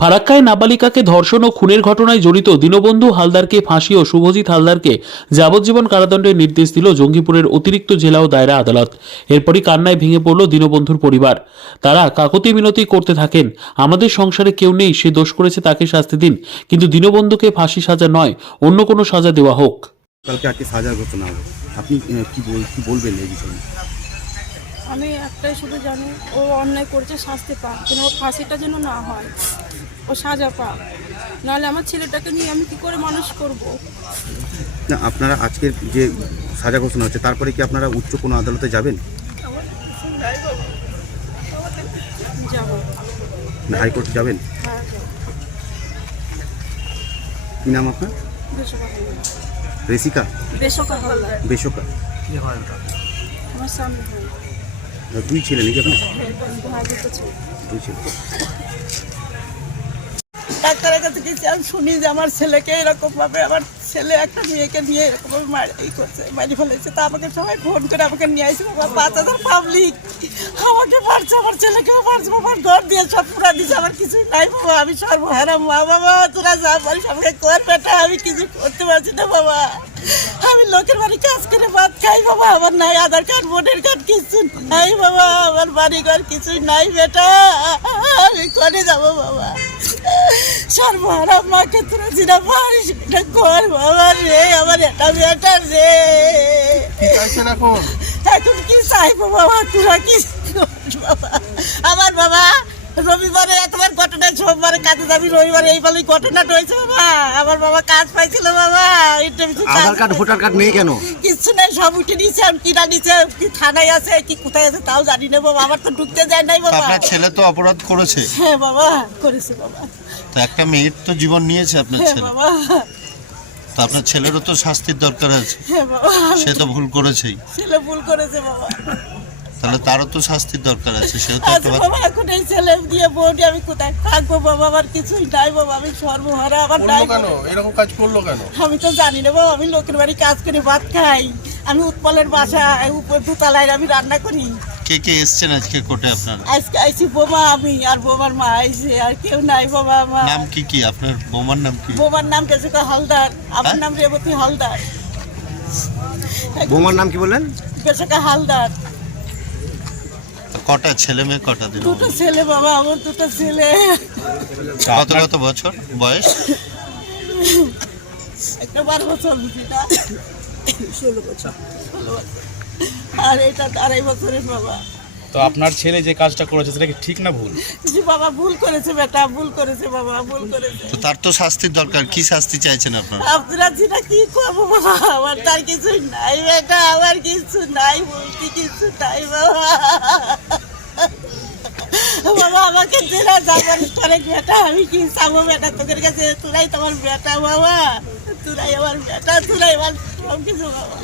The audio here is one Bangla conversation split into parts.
ফারাক্কায় নাবালিকাকে ধর্ষণ ও খুনের ঘটনায় জড়িত দীনবন্ধু হালদারকে ফাঁসি ও শুভজিৎ হালদারকে যাবজ্জীবন কারাদণ্ডের নির্দেশ দিল জঙ্গিপুরের অতিরিক্ত জেলা ও দায়রা আদালত। এরপরই কান্নায় ভেঙে পড়ল দীনবন্ধুর পরিবার। তারা কাকুতি মিনতি করতে থাকেন, আমাদের সংসারে কেউ নেই, সে দোষ করেছে তাকে শাস্তি দিন, কিন্তু দীনবন্ধুকে ফাঁসি সাজা নয়, অন্য কোনো সাজা দেওয়া হোক। কালকে আজকে সাজার ঘটনা হবে, আপনি কি বলবেন এই বিষয়ে? আমি একটাই শুধু জানি, ও অন্যায় করছে, শাস্তি পাক, কিন্তু ও ফাঁসিটা যেন না হয়, ও সাজা পাক, নাহলে আমার ছেলেটাকে নিয়ে আমি কি করে মানুষ করব। না, আপনারা আজকের যে সাজা ঘোষণা হচ্ছে তারপরে কি আপনারা উচ্চ কোনো আদালতে যাবেন? যাবো। না, হাইকোর্টে যাবেন? হ্যাঁ, যাবো। কি নাম আপনার? বেসকা হালদার। রেসিকা? বেসকা হালদার। বেসকা? আমার স্বামী হয়। দুই ছেলে নাকি আপনার? ভাই দুটো ছেলে। দুই ছেলে। ডাক্তারের কাছে গেছি, আমি শুনি যে আমার ছেলেকে এরকমভাবে, আমার ছেলে একটা মেয়েকে নিয়ে এরকমভাবে মারি ফেলেছে। তা আমাকে সবাই ফোন করে আমাকে নিয়ে আসছে, বাবা 5,000 পাবলিক আমাকে মারছে, আমার ছেলেকেও মারছে, বাবার ঘর দিয়ে সব পুরা দিচ্ছে, আমার কিছুই নাই বাবা, আমি সর্বহারা মা। বাবা তোরা যা পারিস আমাকে কর বেটা, আমি কিছু করতে পারছি না বাবা, আমি লোকের বাড়ি কাজ করে ভাত খাই বাবা, আমার নাই আধার কার্ড ভোটার কার্ড কিছু নাই বাবা, আমার বাড়ি ঘর কিছুই নাই বেটা, আমি করে যাবো বাবা, সর্বহারা মাকে তোরা যেটা পারিস এটা কর বাবা রে, আমার এটা বেটা রে। এখন কি চাইবো বাবা, তোরা কি করিস বাবা? আমার বাবা রবিবারে এতবার ঘটনা, সোমবারে কাজে যাবি, রবিবারে এই বলেই ঘটনাটা হয়েছে বাবা, আমার বাবা কাজ পাইছিল বাবা, আধার কার্ড ভোটার কার্ড নেই কেন? কিছু নাই, সব উঠে নিয়েছে, আমি কিনা নিচে, কি থানায় আছে কি কোথায় আছে তাও জানি না বাবা, আমার তো ঢুকতে যায় নাই বাবা। আপনার ছেলে তো অপরাধ করেছে। হ্যাঁ বাবা করেছে বাবা। তো একটা মেয়ের তো জীবন নিয়েছে আপনার হ্যাঁ ছেলে, বাবা। তো আপনার ছেলেরও তো শাস্তির দরকার আছে। হ্যাঁ বাবা, সে তো ভুল করেছেই, ছেলে ভুল করেছে বাবা। তাহলে তারও তো শাস্তির দরকার আছে, সেও তো আচ্ছা বাবা, এখন এই ছেলে দিয়ে বউটি আমি কোথায় থাকবো বাবা, আমার কিছুই নাই বাবা, আমি সর্বহারা, আমার নাই। কেন এরকম কাজ করলো কেন? আমি তো জানি না বাবা, আমি লোকের বাড়ি কাজ করে ভাত খাই, আমি উৎপলের বাসা উপর দোতলায় আমি রান্না করি। কে কে এসছেন আজকে কোর্টে আপনারা? আজকে আইসি বোমা, আমি আর বোমার মা আইসে, আর কেউ নাই বাবা। আমার নাম কি কি আপনার বৌমার নাম কি? বোমার নাম বেসকা হালদার, আমার নাম রেবতী হালদার। বৌমার নাম কি বললেন? বেসকা হালদার। কটা ছেলে মেয়ে কটা দিন? দুটো ছেলে বাবা, আমার দুটো ছেলে। কত কত বছর বয়স? একটা 12 বছর, দুটা 16 বছর, আর এটা 2.5 বছরের বাবা। তো আপনার ছেলে যে কাজটা করেছে সেটা কি ঠিক না ভুল? জি বাবা, ভুল করেছে বেটা, ভুল করেছে বাবা, ভুল করেছে। তো তার তো শাস্তির দরকার, কি শাস্তি চাইছেন আপনারা? আপনারা যেটা কি করবো বাবা, আমার তার কিছু নাই বেটা, আমার কিছু নাই বলতে, কিছু নাই বাবা। বাবা আমাকে জেলা যাবার করে বেটা, আমি কি চাবো বেটা তোদের কাছে? তোরাই তোমার বেটা বাবা, তোরাই আমার বেটা, তোরাই আমার সব কিছু বাবা।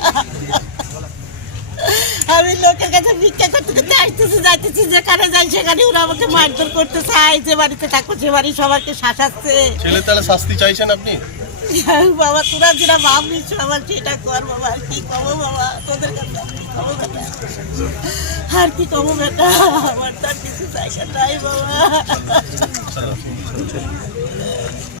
আমি লোকের কাছে ভিক্ষা করতে করতে আসতেছি, যাইতেছি, যেখানে যাই সেখানে ওরা আমাকে মারধর করতে চায়, যে বাড়িতে থাকবো সে বাড়ি সবাইকে শাসাচ্ছে। ছেলে তাহলে শাস্তি চাইছেন আপনি? বাবা তোরা যেটা ভাবলিস আমার সেটা কর বাবা, আর কি কবো বাবা তোদের কাছে, আর কি কবো বেটা, আর কি কবো বেটা, আমার তার কিছু জায়গা নাই বাবা।